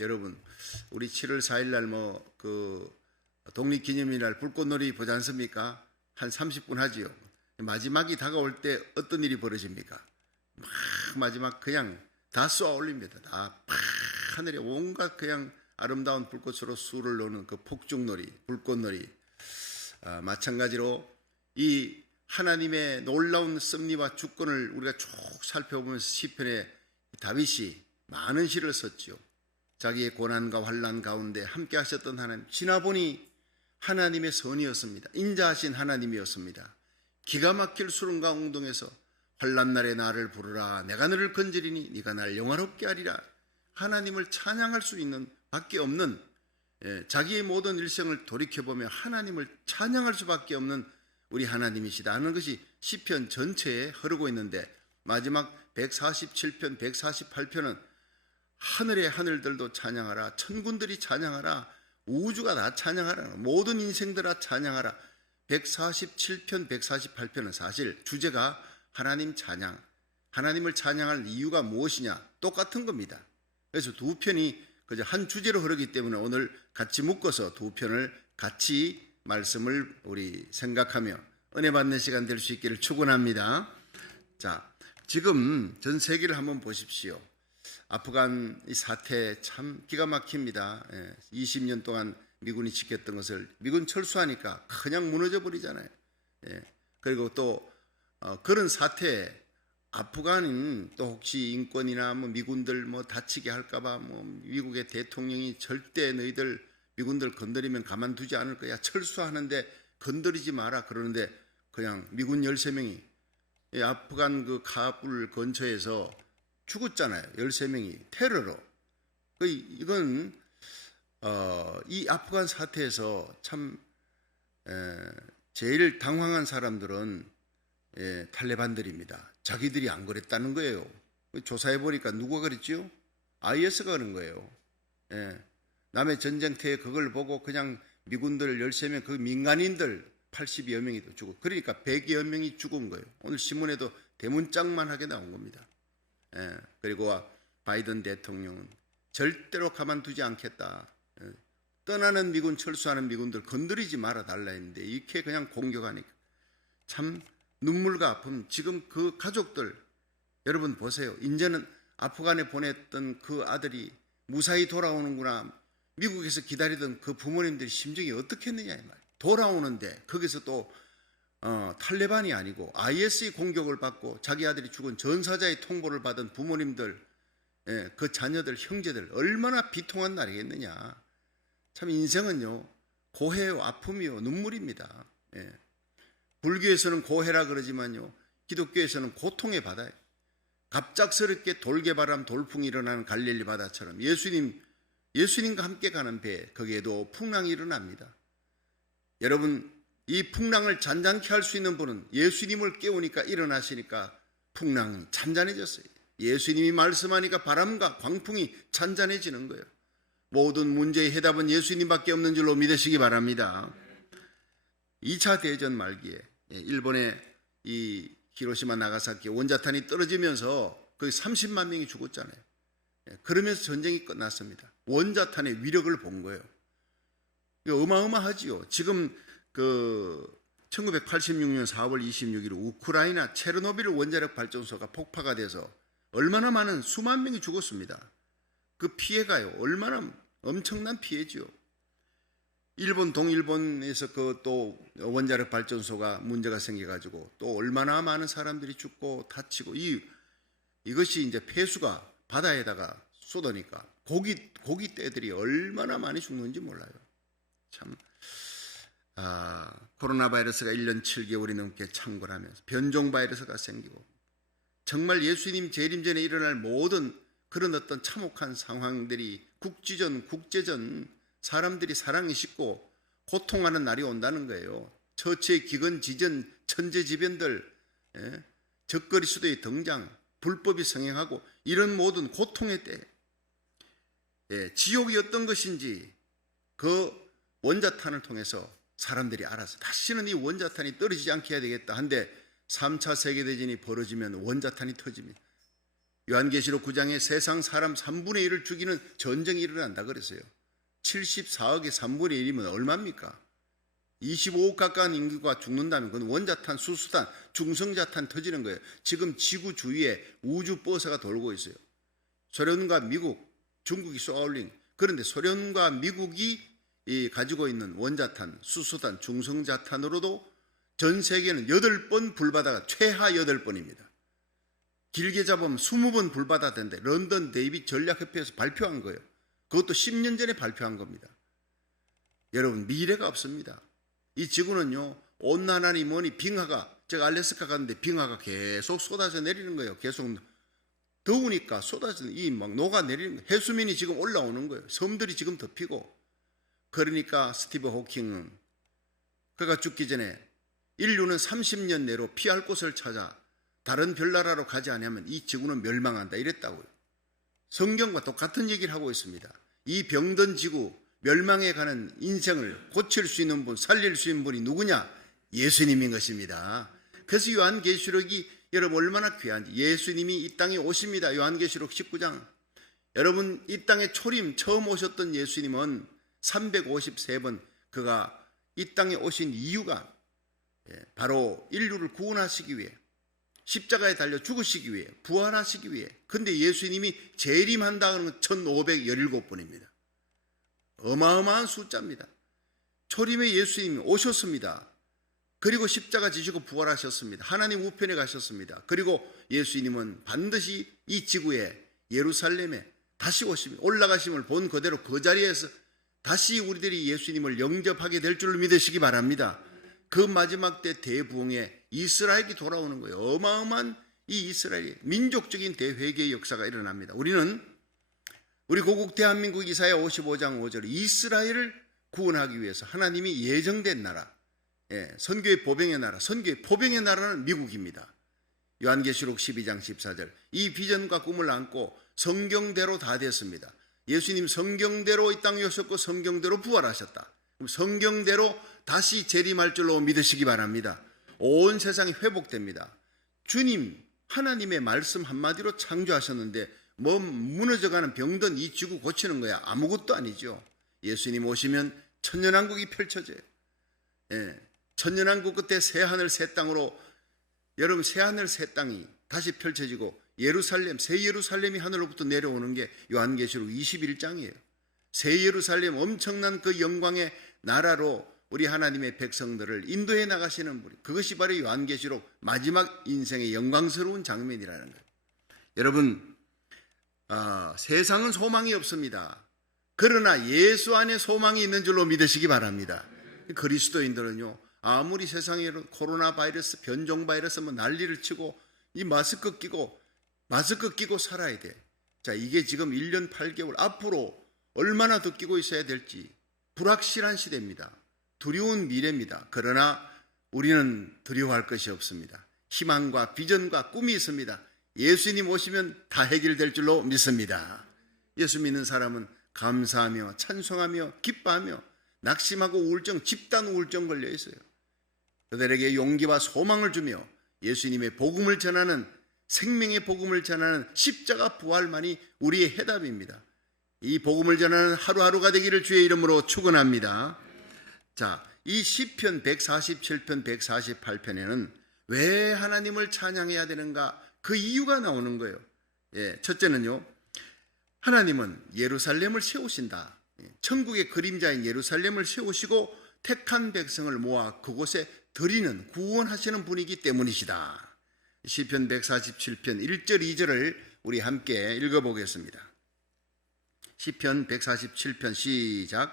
여러분, 우리 7월 4일 날 독립기념일 날 불꽃놀이 보지 않습니까? 한 30분 하지요. 마지막이 다가올 때 어떤 일이 벌어집니까? 막 마지막 그냥 다 쏘아 올립니다. 다 하늘에 온갖 그냥 아름다운 불꽃으로 수를 놓는 그 폭죽놀이, 불꽃놀이. 마찬가지로 이 하나님의 놀라운 섭리와 주권을 우리가 쭉 살펴보면서 시편에 다윗이 많은 시를 썼지요. 자기의 고난과 환난 가운데 함께 하셨던 하나님, 지나보니 하나님의 선이었습니다. 인자하신 하나님이었습니다. 기가 막힐 수렁과 웅덩에서 환난 날에 나를 부르라, 내가 너를 건지리니 네가 날 영화롭게 하리라. 하나님을 찬양할 수 있는 밖에 없는, 자기의 모든 일생을 돌이켜보며 하나님을 찬양할 수밖에 없는 우리 하나님이시다 하는 것이 시편 전체에 흐르고 있는데, 마지막 147편, 148편은 하늘의 하늘들도 찬양하라, 천군들이 찬양하라, 우주가 다 찬양하라, 모든 인생들아 찬양하라. 147편, 148편은 사실 주제가 하나님 찬양, 하나님을 찬양할 이유가 무엇이냐 똑같은 겁니다. 그래서 두 편이 그저 한 주제로 흐르기 때문에 오늘 같이 묶어서 두 편을 같이 말씀을 우리 생각하며 은혜 받는 시간 될 수 있기를 축원합니다. 자, 지금 전 세계를 한번 보십시오. 아프간 이 사태 참 기가 막힙니다. 20년 동안 미군이 지켰던 것을 미군 철수하니까 그냥 무너져 버리잖아요. 그리고 또 그런 사태에 아프간은 또 혹시 인권이나 미군들 다치게 할까봐 미국의 대통령이 절대 너희들 미군들 건드리면 가만두지 않을 거야, 철수하는데 건드리지 마라 그러는데 그냥 미군 13명이 아프간 그 카불 근처에서 죽었잖아요. 13명이 테러로. 이건 이 아프간 사태에서 참 제일 당황한 사람들은 탈레반들입니다. 자기들이 안 그랬다는 거예요. 조사해 보니까 누가 그랬지요? IS가 그런 거예요. 남의 전쟁터에 그걸 보고 그냥 미군들 13명, 그 민간인들 80여 명이 또 죽고, 그러니까 100여 명이 죽은 거예요. 오늘 신문에도 대문짝만하게 나온 겁니다. 그리고 바이든 대통령은 절대로 가만두지 않겠다. 떠나는 미군, 철수하는 미군들 건드리지 말아 달라 했는데 이렇게 그냥 공격하니까 참 눈물과 아픔. 지금 그 가족들 여러분 보세요. 이제는 아프간에 보냈던 그 아들이 무사히 돌아오는구나. 미국에서 기다리던 그 부모님들이 심정이 어떻겠느냐 이 말이에요. 돌아오는데 거기서 또 탈레반이 아니고 IS의 공격을 받고 자기 아들이 죽은 전사자의 통보를 받은 부모님들, 그 자녀들, 형제들 얼마나 비통한 날이겠느냐. 참 인생은요 고해요, 아픔이요, 눈물입니다. 불교에서는 고해라 그러지만요 기독교에서는 고통의 바다예요. 갑작스럽게 돌개바람 돌풍이 일어나는 갈릴리 바다처럼 예수님과 함께 가는 배, 거기에도 풍랑이 일어납니다. 여러분, 이 풍랑을 잔잔케 할 수 있는 분은 예수님을 깨우니까 일어나시니까 풍랑이 잔잔해졌어요. 예수님이 말씀하니까 바람과 광풍이 잔잔해지는 거예요. 모든 문제의 해답은 예수님밖에 없는 줄로 믿으시기 바랍니다. 2차 대전 말기에 일본의 이 히로시마 나가사키 원자탄이 떨어지면서 거의 30만 명이 죽었잖아요. 그러면서 전쟁이 끝났습니다. 원자탄의 위력을 본 거예요. 어마어마하지요. 지금 1986년 4월 26일 우크라이나 체르노빌 원자력 발전소가 폭파가 돼서 얼마나 많은 수만 명이 죽었습니다. 그 피해가요 얼마나 엄청난 피해지요. 일본 동일본에서 그 또 원자력 발전소가 문제가 생겨가지고 또 얼마나 많은 사람들이 죽고 다치고, 이것이 이제 폐수가 바다에다가 쏟으니까 고기 떼들이 얼마나 많이 죽는지 몰라요. 참 코로나 바이러스가 1년 7개월이 넘게 창궐하면서 변종 바이러스가 생기고, 정말 예수님 재림 전에 일어날 모든 그런 어떤 참혹한 상황들이 국지전, 국제전, 사람들이 사랑이 식고 고통하는 날이 온다는 거예요. 처치의 기근지전, 천재지변들, 적거리 수도의 등장, 불법이 성행하고 이런 모든 고통의 때, 지옥이 어떤 것인지 그 원자탄을 통해서 사람들이 알아서 다시는 이 원자탄이 떨어지지 않게 해야 되겠다 한데 3차 세계대전이 벌어지면 원자탄이 터집니다. 요한계시록 9장에 세상 사람 3분의 1을 죽이는 전쟁이 일어난다 그랬어요. 74억의 3분의 1이면 얼마입니까? 25억 가까운 인구가 죽는다면 그건 원자탄, 수소탄, 중성자탄 터지는 거예요. 지금 지구 주위에 우주버스가 돌고 있어요. 소련과 미국, 중국이 쏘아올린, 그런데 소련과 미국이 가지고 있는 원자탄, 수소탄, 중성자탄으로도 전 세계는 8번 불바다가 최하 8번입니다. 길게 잡으면 20번 불바다 된대. 런던 데이빗 전략협회에서 발표한 거예요. 그것도 10년 전에 발표한 겁니다. 여러분, 미래가 없습니다. 이 지구는요, 온난화니 뭐니 빙하가, 제가 알래스카 갔는데 빙하가 계속 쏟아져 내리는 거예요. 계속 더우니까 쏟아져 막 녹아 내리는 거예요. 해수면이 지금 올라오는 거예요. 섬들이 지금 덮이고. 그러니까 스티브 호킹은 그가 죽기 전에 인류는 30년 내로 피할 곳을 찾아 다른 별나라로 가지 않으면 이 지구는 멸망한다 이랬다고요. 성경과 똑같은 얘기를 하고 있습니다. 이 병든 지구, 멸망해 가는 인생을 고칠 수 있는 분, 살릴 수 있는 분이 누구냐? 예수님인 것입니다. 그래서 요한계시록이 여러분 얼마나 귀한지, 예수님이 이 땅에 오십니다. 요한계시록 19장. 여러분, 이 땅에 초림 처음 오셨던 예수님은 353번 그가 이 땅에 오신 이유가 바로 인류를 구원하시기 위해, 십자가에 달려 죽으시기 위해, 부활하시기 위해. 근데 예수님이 재림한다는 건 1517번입니다. 어마어마한 숫자입니다. 초림의 예수님이 오셨습니다. 그리고 십자가 지시고 부활하셨습니다. 하나님 우편에 가셨습니다. 그리고 예수님은 반드시 이 지구에 예루살렘에 다시 오십니다. 올라가심을 본 그대로 그 자리에서 다시 우리들이 예수님을 영접하게 될 줄을 믿으시기 바랍니다. 그 마지막 때 대부흥에 이스라엘이 돌아오는 거예요. 어마어마한 이 이스라엘이 민족적인 대회개의 역사가 일어납니다. 우리는 우리 고국 대한민국 이사야 55장 5절 이스라엘을 구원하기 위해서 하나님이 예정된 나라, 선교의 보병의 나라, 선교의 포병의 나라는 미국입니다. 요한계시록 12장 14절 이 비전과 꿈을 안고 성경대로 다 됐습니다. 예수님 성경대로 이 땅에 오셨고 성경대로 부활하셨다. 그럼 성경대로 다시 재림할 줄로 믿으시기 바랍니다. 온 세상이 회복됩니다. 주님 하나님의 말씀 한마디로 창조하셨는데 뭐 무너져가는 병든 이 지구 고치는 거야? 아무것도 아니죠. 예수님 오시면 천년왕국이 펼쳐져요. 천년왕국 끝에 새하늘 새 땅으로, 여러분 새하늘 새 땅이 다시 펼쳐지고 예루살렘, 새 예루살렘이 하늘로부터 내려오는 게 요한계시록 21장이에요. 새 예루살렘, 엄청난 그 영광의 나라로 우리 하나님의 백성들을 인도해 나가시는 분, 그것이 바로 요한계시록 마지막 인생의 영광스러운 장면이라는 거예요. 여러분, 세상은 소망이 없습니다. 그러나 예수 안에 소망이 있는 줄로 믿으시기 바랍니다. 그리스도인들은요, 아무리 세상에 코로나 바이러스, 변종 바이러스 뭐 난리를 치고 이 마스크 끼고 살아야 돼. 자, 이게 지금 1년 8개월 앞으로 얼마나 더 끼고 있어야 될지 불확실한 시대입니다. 두려운 미래입니다. 그러나 우리는 두려워할 것이 없습니다. 희망과 비전과 꿈이 있습니다. 예수님 오시면 다 해결될 줄로 믿습니다. 예수 믿는 사람은 감사하며 찬송하며 기뻐하며 낙심하고 우울증, 집단 우울증 걸려 있어요. 그들에게 용기와 소망을 주며 예수님의 복음을 전하는, 생명의 복음을 전하는 십자가 부활만이 우리의 해답입니다. 이 복음을 전하는 하루하루가 되기를 주의 이름으로 축원합니다. 자, 이 시편 147편 148편에는 왜 하나님을 찬양해야 되는가, 그 이유가 나오는 거예요. 첫째는요, 하나님은 예루살렘을 세우신다. 천국의 그림자인 예루살렘을 세우시고 택한 백성을 모아 그곳에 드리는, 구원하시는 분이기 때문이시다. 시편 147편 1절 2절을 우리 함께 읽어보겠습니다. 시편 147편 시작.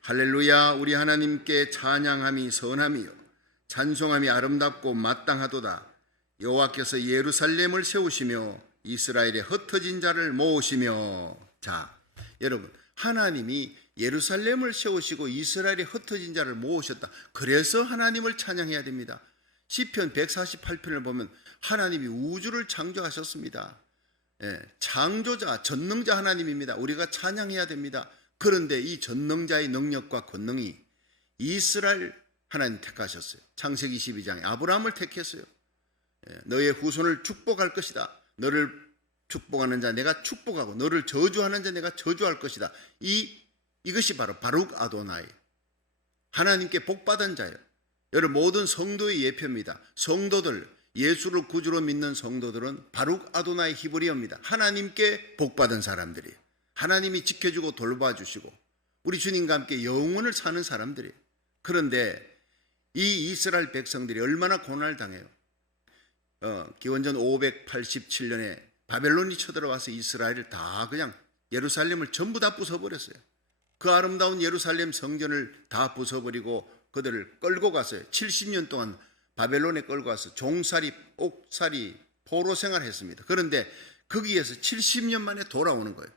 할렐루야, 우리 하나님께 찬양함이 선함이요 찬송함이 아름답고 마땅하도다. 여호와께서 예루살렘을 세우시며 이스라엘의 흩어진 자를 모으시며. 자, 여러분, 하나님이 예루살렘을 세우시고 이스라엘의 흩어진 자를 모으셨다. 그래서 하나님을 찬양해야 됩니다. 시편 148편을 보면 하나님이 우주를 창조하셨습니다. 창조자, 전능자 하나님입니다. 우리가 찬양해야 됩니다. 그런데 이 전능자의 능력과 권능이 이스라엘 하나님 택하셨어요. 창세기 12장에 아브라함을 택했어요. 너의 후손을 축복할 것이다. 너를 축복하는 자 내가 축복하고 너를 저주하는 자 내가 저주할 것이다. 이것이 바로 바룩 아도나이, 하나님께 복받은 자예요. 여러분, 모든 성도의 예표입니다. 성도들, 예수를 구주로 믿는 성도들은 바룩 아도나이 히브리어입니다. 하나님께 복받은 사람들이에요. 하나님이 지켜주고 돌봐주시고 우리 주님과 함께 영원을 사는 사람들이에요. 그런데 이 이스라엘 백성들이 얼마나 고난을 당해요. 기원전 587년에 바벨론이 쳐들어와서 이스라엘을 다 그냥 예루살렘을 전부 다 부숴버렸어요. 그 아름다운 예루살렘 성전을 다 부숴버리고 그들을 끌고 갔어요. 70년 동안 바벨론에 끌고 가서 종살이, 옥살이, 포로 생활했습니다. 그런데 거기에서 70년 만에 돌아오는 거예요.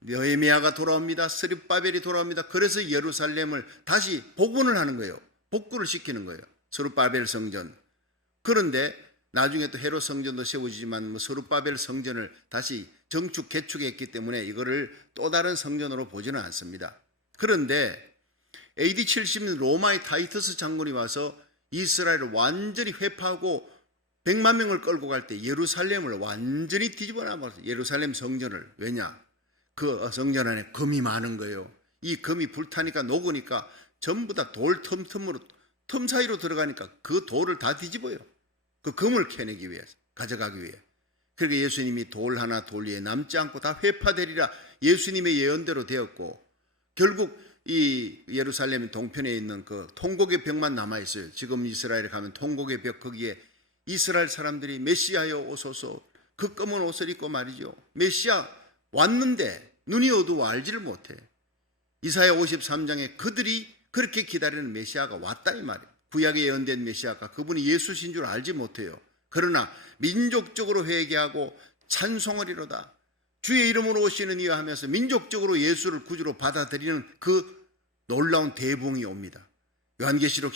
느헤미야가 돌아옵니다. 스룹바벨이 돌아옵니다. 그래서 예루살렘을 다시 복원을 하는 거예요. 복구를 시키는 거예요. 스룹바벨 성전. 그런데 나중에 또 헤롯 성전도 세워지지만 스룹바벨 성전을 다시 정축 개축했기 때문에 이거를 또 다른 성전으로 보지는 않습니다. 그런데 AD 70년 로마의 타이투스 장군이 와서 이스라엘을 완전히 회파하고 100만 명을 끌고 갈 때 예루살렘을 완전히 뒤집어 놔버렸어요. 예루살렘 성전을. 왜냐? 그 성전 안에 금이 많은 거예요. 이 금이 불타니까 녹으니까 전부 다 돌 틈 사이로 들어가니까 그 돌을 다 뒤집어요. 그 금을 캐내기 위해서, 가져가기 위해. 그러니까 예수님이 돌 하나 돌 위에 남지 않고 다 회파되리라 예수님의 예언대로 되었고, 결국 이 예루살렘 동편에 있는 그 통곡의 벽만 남아있어요. 지금 이스라엘에 가면 통곡의 벽, 거기에 이스라엘 사람들이 메시아여 오소서, 그 검은 옷을 입고 말이죠. 메시아 왔는데 눈이 어두워 알지를 못해. 이사야 53장에 그들이 그렇게 기다리는 메시아가 왔다 이 말이에요. 구약에 예언된 메시아가 그분이 예수신 줄 알지 못해요. 그러나 민족적으로 회개하고 찬송하리로다, 주의 이름으로 오시는 이여 하면서 민족적으로 예수를 구주로 받아들이는 그 놀라운 대부흥이 옵니다. 요한계시록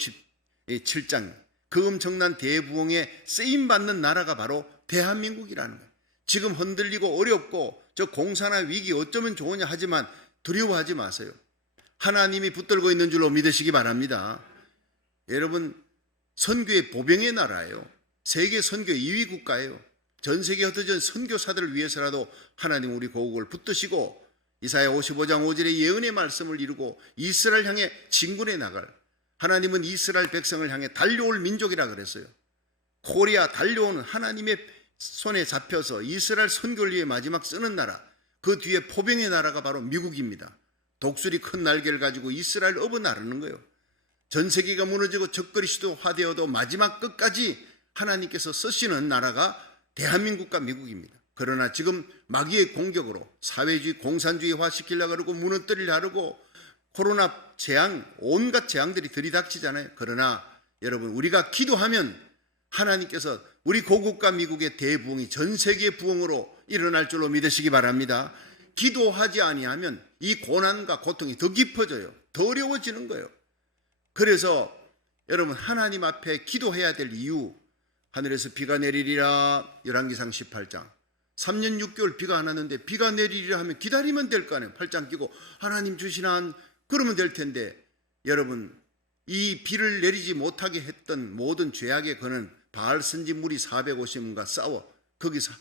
7장, 그 엄청난 대부흥에 쓰임받는 나라가 바로 대한민국이라는 거예요. 지금 흔들리고 어렵고 저 공사나 위기 어쩌면 좋으냐 하지만 두려워하지 마세요. 하나님이 붙들고 있는 줄로 믿으시기 바랍니다. 여러분, 선교의 보병의 나라예요. 세계 선교 2위 국가예요. 전 세계 흩어진 선교사들을 위해서라도 하나님 우리 고국을 붙드시고 이사야 55장 5절의 예언의 말씀을 이루고 이스라엘 향해 진군해 나갈, 하나님은 이스라엘 백성을 향해 달려올 민족이라 그랬어요. 코리아 달려오는 하나님의 손에 잡혀서 이스라엘 선교를 위해 마지막 쓰는 나라, 그 뒤에 포병의 나라가 바로 미국입니다. 독수리 큰 날개를 가지고 이스라엘 업어 나르는 거예요. 전 세계가 무너지고 적그리스도 화되어도 마지막 끝까지 하나님께서 쓰시는 나라가 대한민국과 미국입니다. 그러나 지금 마귀의 공격으로 사회주의 공산주의화 시키려고 그러고 무너뜨리려고 하고 코로나 재앙, 온갖 재앙들이 들이닥치잖아요. 그러나 여러분, 우리가 기도하면 하나님께서 우리 고국과 미국의 대부흥이 전 세계 부흥으로 일어날 줄로 믿으시기 바랍니다. 기도하지 아니하면 이 고난과 고통이 더 깊어져요. 더 어려워지는 거예요. 그래서 여러분, 하나님 앞에 기도해야 될 이유, 하늘에서 비가 내리리라, 열왕기상 18장. 3년 6개월 비가 안 왔는데 비가 내리리라 하면 기다리면 될 거 아니에요. 팔짱 끼고 하나님 주시나 그러면 될 텐데, 여러분, 이 비를 내리지 못하게 했던 모든 죄악의 근은 바알 선지 무리 450명과 싸워 거기서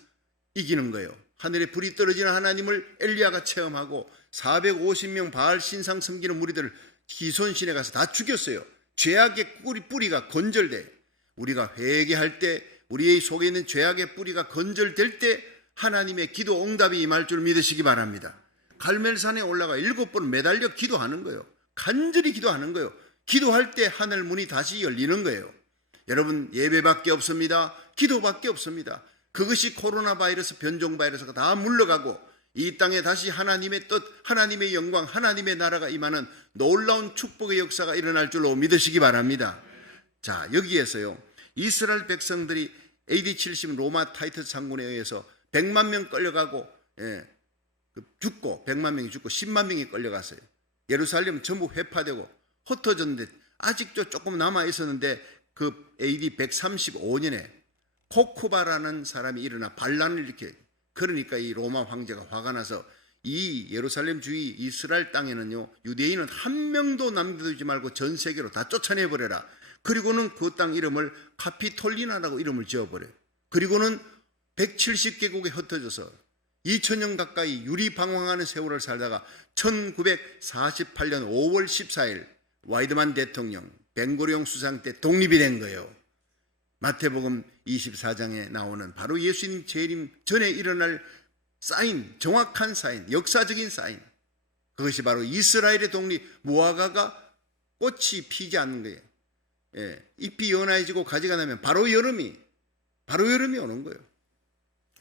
이기는 거예요. 하늘에 불이 떨어지는 하나님을 엘리야가 체험하고 450명 바알 신상 섬기는 무리들을 기손신에 가서 다 죽였어요. 죄악의 뿌리가 건절돼. 우리가 회개할 때, 우리의 속에 있는 죄악의 뿌리가 건절될 때 하나님의 기도 응답이 임할 줄 믿으시기 바랍니다. 갈멜산에 올라가 7번 매달려 기도하는 거예요. 간절히 기도하는 거예요. 기도할 때 하늘 문이 다시 열리는 거예요. 여러분, 예배밖에 없습니다. 기도밖에 없습니다. 그것이 코로나 바이러스, 변종 바이러스가 다 물러가고 이 땅에 다시 하나님의 뜻, 하나님의 영광, 하나님의 나라가 임하는 놀라운 축복의 역사가 일어날 줄로 믿으시기 바랍니다. 자, 여기에서요, 이스라엘 백성들이 AD 70 로마 타이투스 장군에 의해서 100만 명 끌려가고, 죽고 100만 명이 죽고 10만 명이 끌려갔어요. 예루살렘 전부 회파되고 흩어졌는데 아직도 조금 남아 있었는데 그 AD 135년에 코쿠바라는 사람이 일어나 반란을 일으켜요. 그러니까 이 로마 황제가 화가 나서 이 예루살렘 주위 이스라엘 땅에는요, 유대인은 한 명도 남겨두지 말고 전 세계로 다 쫓아내버려라. 그리고는 그 땅 이름을 카피톨리나라고 이름을 지어버려요. 그리고는 170개국에 흩어져서 2000년 가까이 유리방황하는 세월을 살다가 1948년 5월 14일 와이드만 대통령, 벵고리옹 수상 때 독립이 된 거예요. 마태복음 24장에 나오는 바로 예수님 재림 전에 일어날 사인, 정확한 사인, 역사적인 사인, 그것이 바로 이스라엘의 독립. 무화과가 꽃이 피지 않는 거예요. 잎이 연해지고 가지가 나면 바로 여름이 오는 거예요.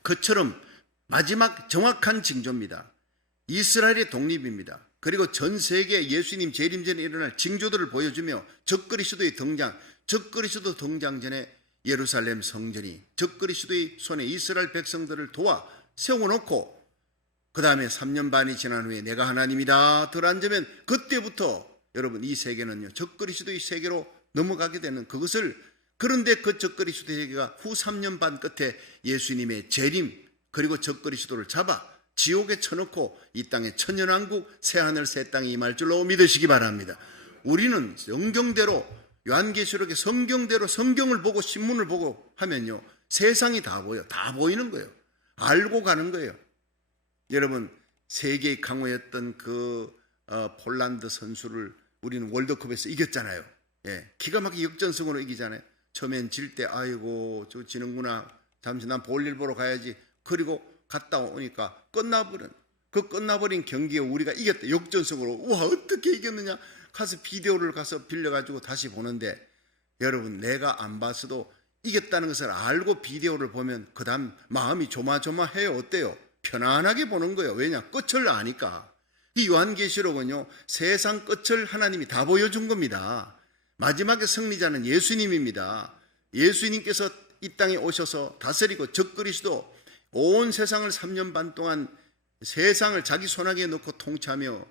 그처럼 마지막 정확한 징조입니다. 이스라엘의 독립입니다. 그리고 전 세계 예수님 재림 전에 일어날 징조들을 보여주며 적그리스도의 등장, 적그리스도 등장 전에 예루살렘 성전이 적그리스도의 손에 이스라엘 백성들을 도와 세워놓고 그 다음에 3년 반이 지난 후에 내가 하나님이다 들어앉으면 그때부터 여러분 이 세계는요 적그리스도의 세계로 넘어가게 되는 그것을, 그런데 그 적그리스도의 세계가 후 3년 반 끝에 예수님의 재림 그리고 적그리스도를 잡아 지옥에 쳐놓고 이 땅에 천년왕국 새하늘 새 땅이 임할 줄로 믿으시기 바랍니다. 우리는 성경대로, 요한계시록의 성경대로 성경을 보고 신문을 보고 하면요 세상이 다 보여, 다 보이는 거예요. 알고 가는 거예요. 여러분 세계의 강호였던 그 폴란드 선수를 우리는 월드컵에서 이겼잖아요. 기가 막히게 역전승으로 이기잖아요. 처음엔 질 때 아이고 저 지는구나, 잠시 난 볼일 보러 가야지. 그리고 갔다 오니까 끝나버린 경기에 우리가 이겼다, 역전승으로. 우와 어떻게 이겼느냐, 가서 비디오를 가서 빌려가지고 다시 보는데 여러분 내가 안 봤어도 이겼다는 것을 알고 비디오를 보면 그 다음 마음이 조마조마해요. 어때요? 편안하게 보는 거예요. 왜냐? 끝을 아니까. 이 요한계시록은요 세상 끝을 하나님이 다 보여준 겁니다. 마지막에 승리자는 예수님입니다. 예수님께서 이 땅에 오셔서 다스리고 적그리스도 온 세상을 3년 반 동안 세상을 자기 손아귀에 넣고 통치하며,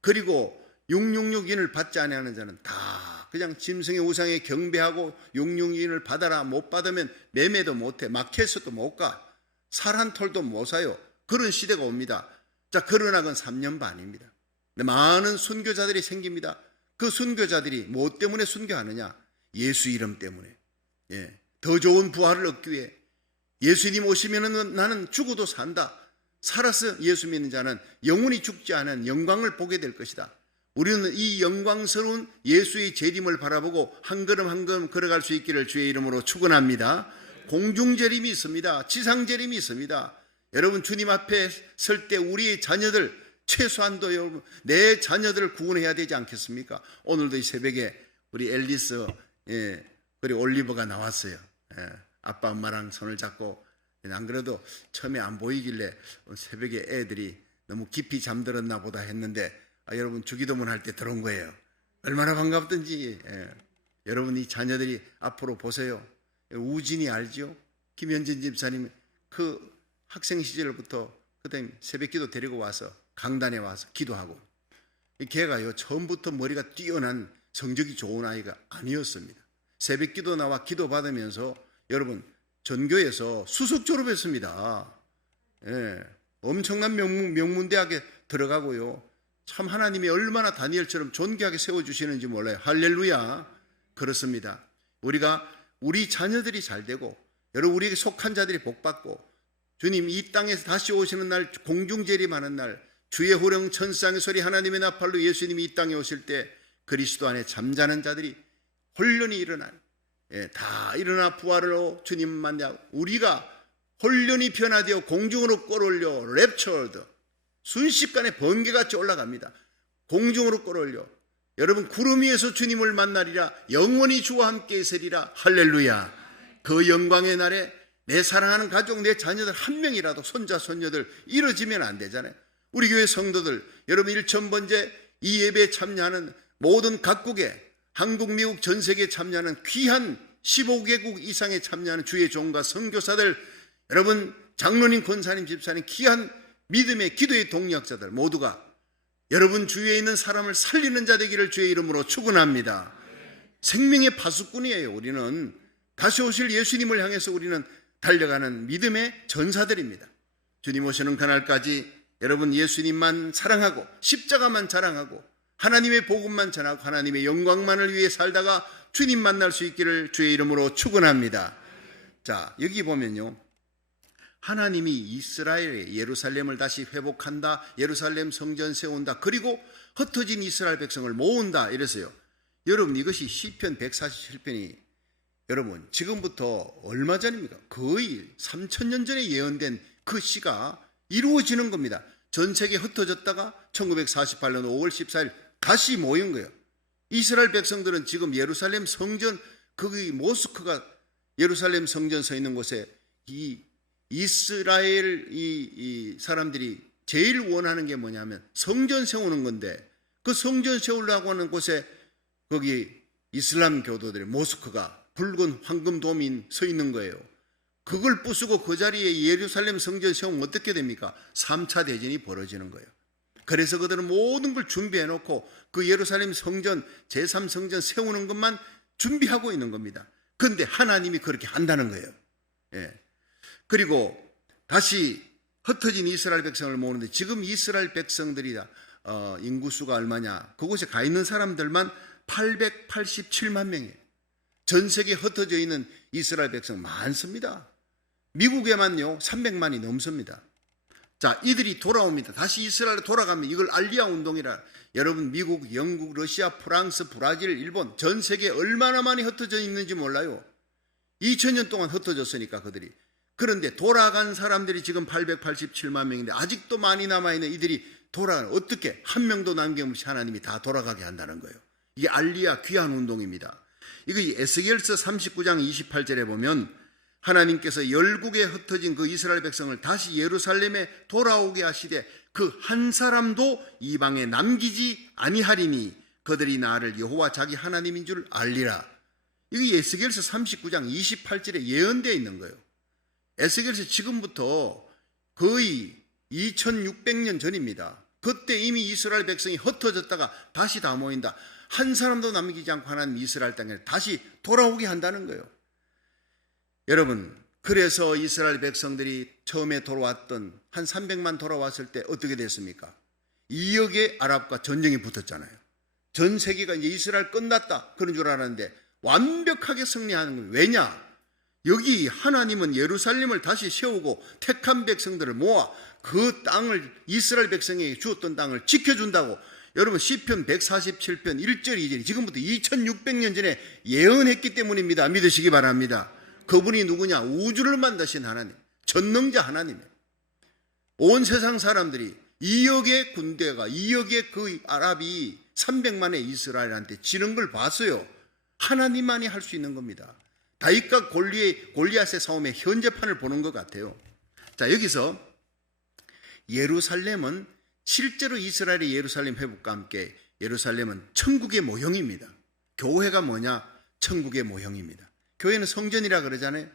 그리고 666인을 받지 아니하는 자는 다 그냥 짐승의 우상에 경배하고 666인을 받아라, 못 받으면 매매도 못해, 마켓에도 못 가, 살 한 톨도 못 사요. 그런 시대가 옵니다. 자, 그러나 그건 3년 반입니다. 많은 순교자들이 생깁니다. 그 순교자들이 무엇 때문에 순교하느냐? 예수 이름 때문에. 더 좋은 부활을 얻기 위해. 예수님 오시면은 나는 죽어도 산다. 살아서 예수 믿는 자는 영원히 죽지 않은 영광을 보게 될 것이다. 우리는 이 영광스러운 예수의 재림을 바라보고 한 걸음 한 걸음 걸어갈 수 있기를 주의 이름으로 축원합니다. 공중재림이 있습니다. 지상재림이 있습니다. 여러분 주님 앞에 설 때 우리의 자녀들, 최소한도 여러분 내 자녀들을 구원해야 되지 않겠습니까? 오늘도 이 새벽에 우리 앨리스 그리고 올리버가 나왔어요. 아빠 엄마랑 손을 잡고. 안 그래도 처음에 안 보이길래 새벽에 애들이 너무 깊이 잠들었나 보다 했는데 여러분 주기도문 할 때 들어온 거예요. 얼마나 반갑든지. 여러분 이 자녀들이 앞으로 보세요. 우진이 알죠? 김현진 집사님 그 학생 시절부터 그다음에 새벽기도 데리고 와서 강단에 와서 기도하고. 걔가요 처음부터 머리가 뛰어난 성적이 좋은 아이가 아니었습니다. 새벽기도 나와 기도 받으면서 여러분 전교에서 수석 졸업했습니다. 엄청난 명문대학에 들어가고요. 참 하나님이 얼마나 다니엘처럼 존귀하게 세워주시는지 몰라요. 할렐루야. 그렇습니다. 우리 자녀들이 잘 되고 여러분 우리에게 속한 자들이 복받고 주님 이 땅에서 다시 오시는 날, 공중재림하는 날, 주의 호령 천상의 소리 하나님의 나팔로 예수님이 이 땅에 오실 때 그리스도 안에 잠자는 자들이 혼련히 일어나요. 다 일어나 부활로 주님 만나 우리가 혼련히 변화되어 공중으로 끌어올려 랩처드, 순식간에 번개같이 올라갑니다. 공중으로 끌어올려 여러분 구름 위에서 주님을 만나리라. 영원히 주와 함께 있으리라. 할렐루야. 그 영광의 날에 내 사랑하는 가족, 내 자녀들 한 명이라도 손자 손녀들 이뤄지면 안 되잖아요. 우리 교회 성도들 여러분 1000번째 이 예배에 참여하는 모든 각국에 한국, 미국, 전 세계에 참여하는 귀한 15개국 이상에 참여하는 주의 종과 선교사들, 여러분 장로님, 권사님, 집사님, 귀한 믿음의 기도의 동력자들 모두가 여러분 주위에 있는 사람을 살리는 자 되기를 주의 이름으로 축원합니다. 생명의 파수꾼이에요. 우리는 다시 오실 예수님을 향해서 우리는 달려가는 믿음의 전사들입니다. 주님 오시는 그날까지 여러분 예수님만 사랑하고 십자가만 자랑하고 하나님의 복음만 전하고 하나님의 영광만을 위해 살다가 주님 만날 수 있기를 주의 이름으로 축원합니다. 자, 여기 보면요 하나님이 이스라엘의 예루살렘을 다시 회복한다, 예루살렘 성전 세운다, 그리고 흩어진 이스라엘 백성을 모은다 이래서요. 여러분, 이것이 시편 147편이 여러분 지금부터 얼마 전입니까? 거의 3000년 전에 예언된 그 시가 이루어지는 겁니다. 전 세계 흩어졌다가 1948년 5월 14일 다시 모인 거예요. 이스라엘 백성들은 지금 예루살렘 성전, 거기 모스크가 예루살렘 성전 서 있는 곳에 이 이스라엘 이 사람들이 제일 원하는 게 뭐냐면 성전 세우는 건데, 그 성전 세우려고 하는 곳에 거기 이슬람 교도들의 모스크가 붉은 황금돔이 서 있는 거예요. 그걸 부수고 그 자리에 예루살렘 성전 세우면 어떻게 됩니까? 3차 대전이 벌어지는 거예요. 그래서 그들은 모든 걸 준비해 놓고 그 예루살렘 성전, 제3성전 세우는 것만 준비하고 있는 겁니다. 그런데 하나님이 그렇게 한다는 거예요. 예. 그리고 다시 흩어진 이스라엘 백성을 모으는데, 지금 이스라엘 백성들이 인구수가 얼마냐? 그곳에 가 있는 사람들만 887만 명이에요. 전 세계에 흩어져 있는 이스라엘 백성 많습니다. 미국에만요 300만이 넘습니다. 자, 이들이 돌아옵니다. 다시 이스라엘에 돌아가면 이걸 알리아 운동이라. 여러분, 미국, 영국, 러시아, 프랑스, 브라질, 일본, 전 세계에 얼마나 많이 흩어져 있는지 몰라요. 2000년 동안 흩어졌으니까 그들이. 그런데 돌아간 사람들이 지금 887만 명인데 아직도 많이 남아있는 이들이 돌아가는, 어떻게 한 명도 남김없이 하나님이 다 돌아가게 한다는 거예요. 이게 알리아 귀환 운동입니다. 이거 에스겔서 39장 28절에 보면 하나님께서 열국에 흩어진 그 이스라엘 백성을 다시 예루살렘에 돌아오게 하시되 그 한 사람도 이방에 남기지 아니하리니 그들이 나를 여호와 자기 하나님인 줄 알리라. 이게 에스겔서 39장 28절에 예언되어 있는 거예요. 에스겔서 지금부터 거의 2600년 전입니다. 그때 이미 이스라엘 백성이 흩어졌다가 다시 다 모인다. 한 사람도 남기지 않고 하나님 이스라엘 땅에 다시 돌아오게 한다는 거예요. 여러분, 그래서 이스라엘 백성들이 처음에 돌아왔던 한 300만 돌아왔을 때 어떻게 됐습니까? 2억의 아랍과 전쟁이 붙었잖아요. 전 세계가 이제 이스라엘 끝났다 그런 줄 알았는데 완벽하게 승리하는 거예요. 왜냐? 여기 하나님은 예루살렘을 다시 세우고 택한 백성들을 모아 그 땅을, 이스라엘 백성에게 주었던 땅을 지켜준다고. 여러분, 시편 147편 1절 2절이 지금부터 2600년 전에 예언했기 때문입니다. 믿으시기 바랍니다. 그분이 누구냐? 우주를 만드신 하나님, 전능자 하나님. 온 세상 사람들이 2억의 군대가, 2억의 그 아랍이 300만의 이스라엘한테 지는 걸 봤어요. 하나님만이 할 수 있는 겁니다. 다윗과 골리앗의 싸움의 현재판을 보는 것 같아요. 자, 여기서 예루살렘은 실제로 이스라엘의 예루살렘 회복과 함께 예루살렘은 천국의 모형입니다. 교회가 뭐냐? 천국의 모형입니다. 교회는 성전이라 그러잖아요.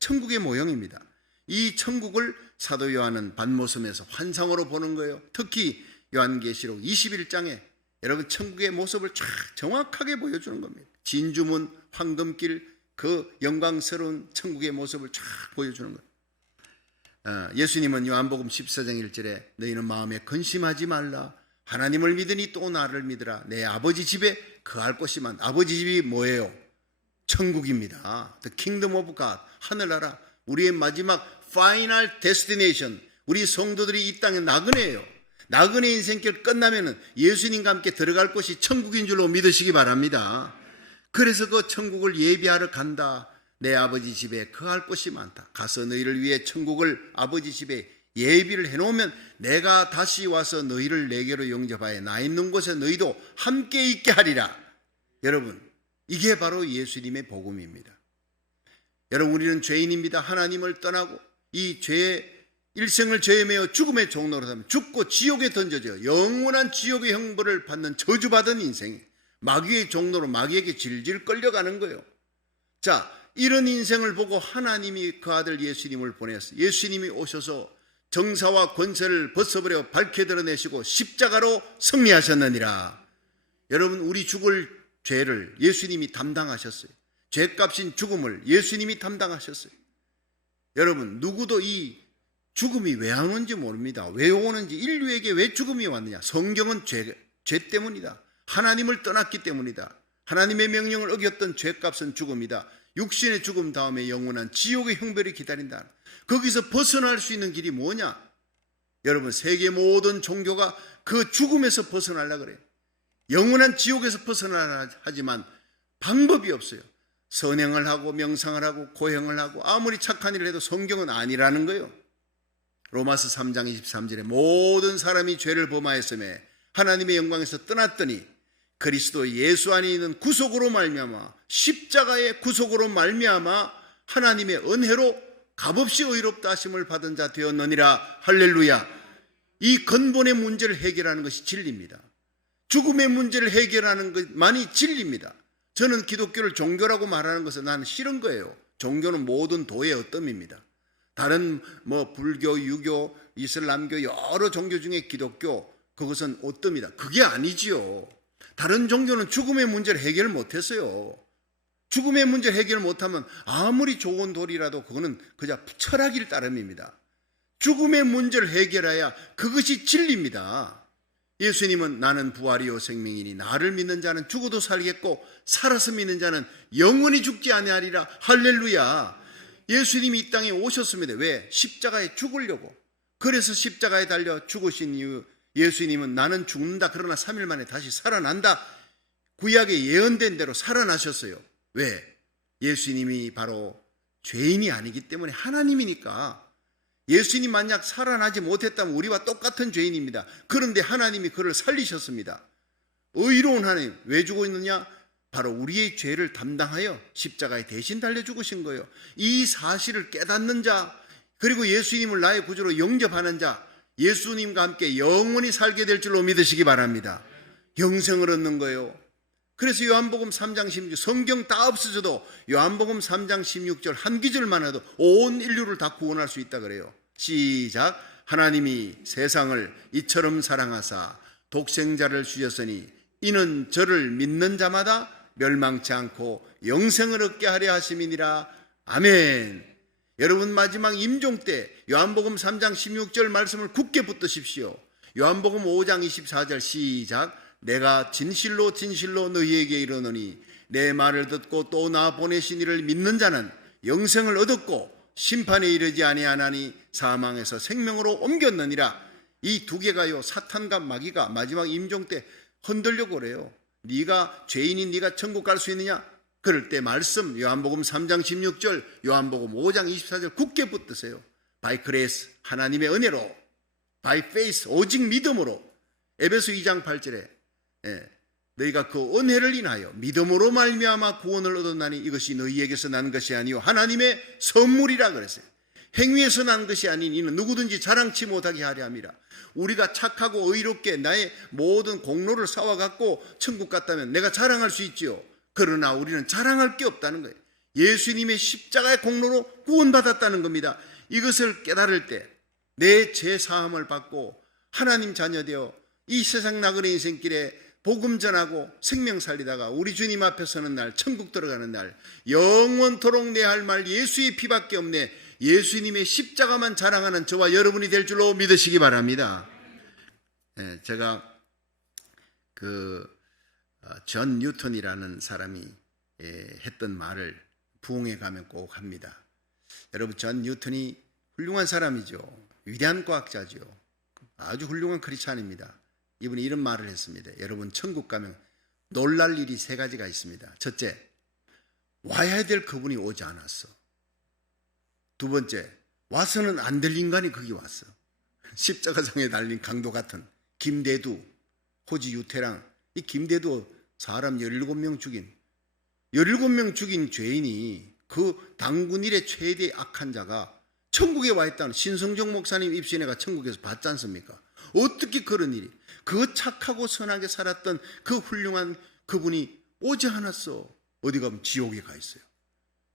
천국의 모형입니다. 이 천국을 사도 요한은 반모섬에서 환상으로 보는 거예요. 특히 요한계시록 21장에 여러분 천국의 모습을 쫙 정확하게 보여주는 겁니다. 진주문, 황금길, 그 영광스러운 천국의 모습을 쫙 보여주는 거예요. 예수님은 요한복음 14장 1절에 너희는 마음에 근심하지 말라. 하나님을 믿으니 또 나를 믿으라. 내 아버지 집에 거할 곳이 많다. 아버지 집이 뭐예요? 천국입니다. The kingdom of God, 하늘나라. 우리의 마지막 final destination. 우리 성도들이 이 땅에 나그네예요. 나그네 인생길 끝나면은 예수님과 함께 들어갈 곳이 천국인 줄로 믿으시기 바랍니다. 그래서 그 천국을 예비하러 간다. 내 아버지 집에 거할 곳이 많다. 가서 너희를 위해 천국을 아버지 집에 예비를 해놓으면 내가 다시 와서 너희를 내게로 영접하여 나 있는 곳에 너희도 함께 있게 하리라. 여러분, 이게 바로 예수님의 복음입니다. 여러분, 우리는 죄인입니다. 하나님을 떠나고 이 죄의 일생을 죄에 매어 죽음의 종로로 하면 죽고 지옥에 던져져 영원한 지옥의 형벌을 받는 저주받은 인생, 마귀의 종로로 마귀에게 질질 끌려가는 거예요. 자, 이런 인생을 보고 하나님이 그 아들 예수님을 보냈어요. 예수님이 오셔서 정사와 권세를 벗어버려 밝게 드러내시고 십자가로 승리하셨느니라. 여러분, 우리 죽을 죄를 예수님이 담당하셨어요. 죄값인 죽음을 예수님이 담당하셨어요. 여러분, 누구도 이 죽음이 왜 안 오는지 모릅니다. 왜 오는지, 인류에게 왜 죽음이 왔느냐? 성경은 죄 때문이다. 하나님을 떠났기 때문이다. 하나님의 명령을 어겼던 죄값은 죽음이다. 육신의 죽음 다음에 영원한 지옥의 형벌이 기다린다. 거기서 벗어날 수 있는 길이 뭐냐? 여러분, 세계 모든 종교가 그 죽음에서 벗어나려고 그래요. 영원한 지옥에서 벗어나려 하지만 방법이 없어요. 선행을 하고 명상을 하고 고행을 하고 아무리 착한 일을 해도 성경은 아니라는 거예요. 로마서 3장 23절에 모든 사람이 죄를 범하였음에 하나님의 영광에서 떠났더니 그리스도 예수 안에 있는 구속으로 말미암아, 십자가의 구속으로 말미암아 하나님의 은혜로 값없이 의롭다 하심을 받은 자 되었느니라. 할렐루야. 이 근본의 문제를 해결하는 것이 진리입니다. 죽음의 문제를 해결하는 것만이 진리입니다. 저는 기독교를 종교라고 말하는 것은 나는 싫은 거예요. 종교는 모든 도의 어뜸입니다. 다른 불교, 유교, 이슬람교 여러 종교 중에 기독교, 그것은 어뜸이다. 그게 아니지요. 다른 종교는 죽음의 문제를 해결 못했어요. 죽음의 문제를 해결 못하면 아무리 좋은 도리라도 그거는 그저 철학일 따름입니다. 죽음의 문제를 해결해야 그것이 진리입니다. 예수님은 나는 부활이요 생명이니 나를 믿는 자는 죽어도 살겠고 살아서 믿는 자는 영원히 죽지 아니하리라. 할렐루야. 예수님이 이 땅에 오셨습니다. 왜? 십자가에 죽으려고. 그래서 십자가에 달려 죽으신 이유, 예수님은 나는 죽는다 그러나 3일 만에 다시 살아난다. 구약에 예언된 대로 살아나셨어요. 왜? 예수님이 바로 죄인이 아니기 때문에 하나님이니까. 예수님 만약 살아나지 못했다면 우리와 똑같은 죄인입니다. 그런데 하나님이 그를 살리셨습니다. 의로운 하나님. 왜 죽어 있느냐? 바로 우리의 죄를 담당하여 십자가에 대신 달려 죽으신 거예요. 이 사실을 깨닫는 자, 그리고 예수님을 나의 구주로 영접하는 자, 예수님과 함께 영원히 살게 될 줄로 믿으시기 바랍니다. 영생을 얻는 거예요. 그래서 요한복음 3장 16절, 성경 다 없어져도 요한복음 3장 16절 한 기절만 해도 온 인류를 다 구원할 수 있다 그래요. 시작. 하나님이 세상을 이처럼 사랑하사 독생자를 주셨으니 이는 저를 믿는 자마다 멸망치 않고 영생을 얻게 하려 하심이니라. 아멘. 여러분, 마지막 임종 때 요한복음 3장 16절 말씀을 굳게 붙드십시오. 요한복음 5장 24절 시작. 내가 진실로 진실로 너희에게 이르노니 내 말을 듣고 또 나 보내신 이를 믿는 자는 영생을 얻었고 심판에 이르지 아니하나니 사망에서 생명으로 옮겼느니라. 이 두 개가요, 사탄과 마귀가 마지막 임종 때 흔들려고 그래요. 네가 죄인이 네가 천국 갈 수 있느냐? 그럴 때 말씀 요한복음 3장 16절, 요한복음 5장 24절 굳게 붙드세요. By grace, 하나님의 은혜로, by faith, 오직 믿음으로. 에베소 2장 8절에 너희가 그 은혜를 인하여 믿음으로 말미암아 구원을 얻었나니 이것이 너희에게서 난 것이 아니요 하나님의 선물이라 그랬어요. 행위에서 난 것이 아닌 이는 누구든지 자랑치 못하게 하려 함이라. 우리가 착하고 의롭게 나의 모든 공로를 쌓아갖고 천국 갔다면 내가 자랑할 수 있지요. 그러나 우리는 자랑할 게 없다는 거예요. 예수님의 십자가의 공로로 구원받았다는 겁니다. 이것을 깨달을 때 내 죄 사함을 받고 하나님 자녀 되어 이 세상 나그네 인생길에 복음 전하고 생명 살리다가 우리 주님 앞에 서는 날, 천국 들어가는 날, 영원토록 내 할 말 예수의 피밖에 없네. 예수님의 십자가만 자랑하는 저와 여러분이 될 줄로 믿으시기 바랍니다. 제가 존 뉴턴이라는 사람이 했던 말을 부흥회 가면 꼭 합니다. 여러분, 존 뉴턴이 훌륭한 사람이죠. 위대한 과학자죠. 아주 훌륭한 크리스찬입니다. 이분이 이런 말을 했습니다. 여러분, 천국 가면 놀랄 일이 3가지가 있습니다. 첫째, 와야 될 그분이 오지 않았어. 두 번째, 와서는 안 될 인간이 거기 왔어. 십자가상에 달린 강도 같은 김대두, 호지 유태랑. 이 김대두 사람 17명 죽인 17명 죽인 죄인이 그 당군 일의 최대 악한 자가 천국에 와 있다는 신성정 목사님 입신회가 천국에서 봤지 않습니까? 어떻게 그런 일이, 그 착하고 선하게 살았던 그 훌륭한 그분이 오지 않았어. 어디 가면 지옥에 가 있어요.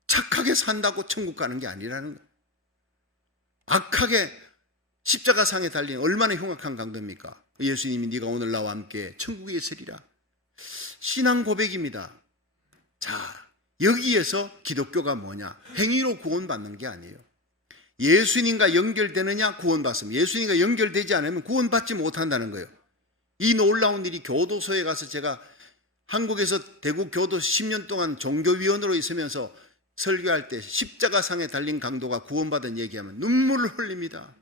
착하게 산다고 천국 가는 게 아니라는 거예요. 악하게 십자가상에 달린 얼마나 흉악한 강도입니까? 예수님이 네가 오늘 나와 함께 천국에 있으리라. 신앙 고백입니다. 자, 여기에서 기독교가 뭐냐? 행위로 구원받는 게 아니에요. 예수님과 연결되느냐? 구원받습니다. 예수님과 연결되지 않으면 구원받지 못한다는 거예요. 이 놀라운 일이 교도소에 가서 제가 한국에서 대구 교도 10년 동안 종교위원으로 있으면서 설교할 때 십자가상에 달린 강도가 구원받은 얘기하면 눈물을 흘립니다.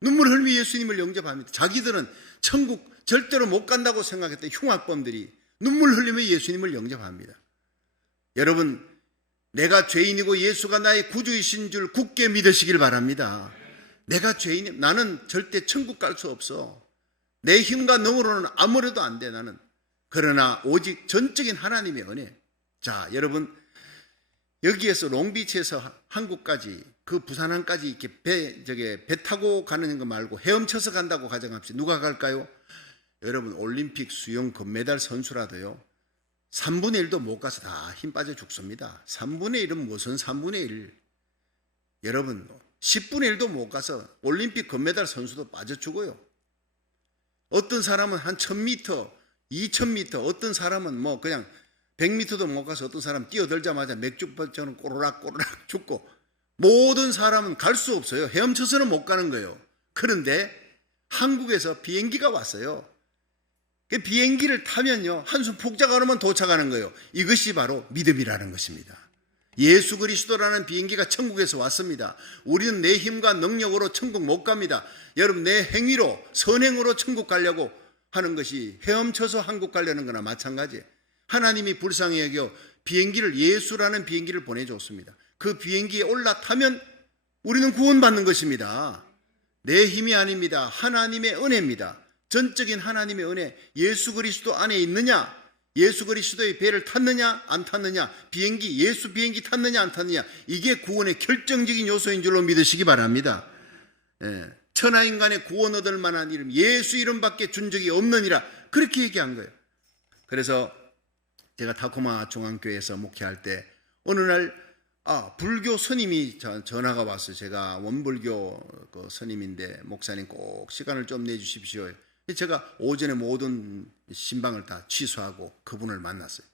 눈물을 흘리며 예수님을 영접합니다. 자기들은 천국 절대로 못 간다고 생각했던 흉악범들이 눈물 흘리며 예수님을 영접합니다. 여러분, 내가 죄인이고 예수가 나의 구주이신 줄 굳게 믿으시길 바랍니다. 내가 죄인이, 나는 절대 천국 갈 수 없어. 내 힘과 능으로는 아무래도 안 돼, 나는. 그러나 오직 전적인 하나님의 은혜. 자, 여러분, 여기에서 롱비치에서 한국까지, 그 부산항까지 이렇게 배 타고 가는 거 말고 헤엄쳐서 간다고 가정합시다. 누가 갈까요? 여러분, 올림픽 수영 금메달 선수라도요, 3분의 1도 못 가서 다 힘 빠져 죽습니다. 3분의 1은 무슨 3분의 1? 여러분, 10분의 1도 못 가서 올림픽 금메달 선수도 빠져 죽어요. 어떤 사람은 한 1000m, 2000m, 어떤 사람은 뭐 그냥 100m도 못 가서 어떤 사람 뛰어들자마자 맥주병처럼 꼬르락 죽고, 모든 사람은 갈 수 없어요. 헤엄쳐서는 못 가는 거예요. 그런데 한국에서 비행기가 왔어요. 그 비행기를 타면요, 한숨 푹 자고 나면 도착하는 거예요. 이것이 바로 믿음이라는 것입니다. 예수 그리스도라는 비행기가 천국에서 왔습니다. 우리는 내 힘과 능력으로 천국 못 갑니다. 여러분, 내 행위로, 선행으로 천국 가려고 하는 것이 헤엄쳐서 한국 가려는 거나 마찬가지예요. 하나님이 불쌍히 여겨 비행기를, 예수라는 비행기를 보내줬습니다. 그 비행기에 올라타면 우리는 구원받는 것입니다. 내 힘이 아닙니다. 하나님의 은혜입니다. 전적인 하나님의 은혜. 예수 그리스도 안에 있느냐, 예수 그리스도의 배를 탔느냐 안 탔느냐, 비행기, 예수 비행기 탔느냐 안 탔느냐, 이게 구원의 결정적인 요소인 줄로 믿으시기 바랍니다. 천하인간의 구원 얻을 만한 이름, 예수 이름밖에 준 적이 없느니라, 그렇게 얘기한 거예요. 그래서 제가 타코마 중앙교회에서 목회할 때 어느 날 불교 스님이 전화가 왔어요. 제가 원불교 그 스님인데, 목사님 꼭 시간을 좀 내주십시오. 제가 오전에 모든 신방을 다 취소하고 그분을 만났어요.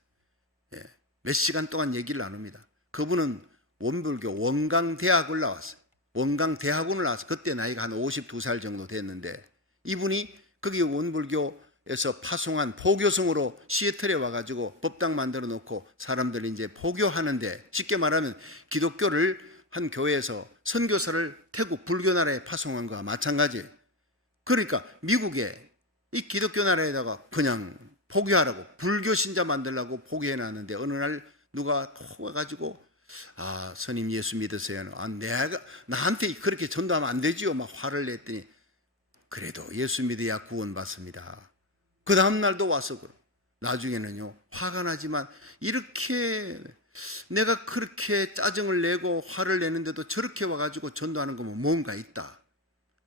몇 시간 동안 얘기를 나눕니다. 그분은 원불교 원광대학을 나왔어요. 원광대학원을 나와서 그때 나이가 한 52살 정도 됐는데, 이분이 거기 원불교에서 파송한 포교성으로 시애틀에 와가지고 법당 만들어 놓고 사람들이 이제 포교하는데, 쉽게 말하면 기독교를 한 교회에서 선교사를 태국 불교 나라에 파송한 거와 마찬가지예요. 그러니까 미국에 이 기독교 나라에다가 그냥 포교하라고, 불교 신자 만들라고 포교해 놨는데, 어느 날 누가 와가지고 스님 예수 믿으세요. 내가 나한테 그렇게 전도하면 안 되지요. 막 화를 냈더니, 그래도 예수 믿어야 구원받습니다. 그 다음 날도 와서 나중에는요, 화가 나지만 이렇게 내가 그렇게 짜증을 내고 화를 내는데도 저렇게 와가지고 전도하는 거면 뭔가 있다.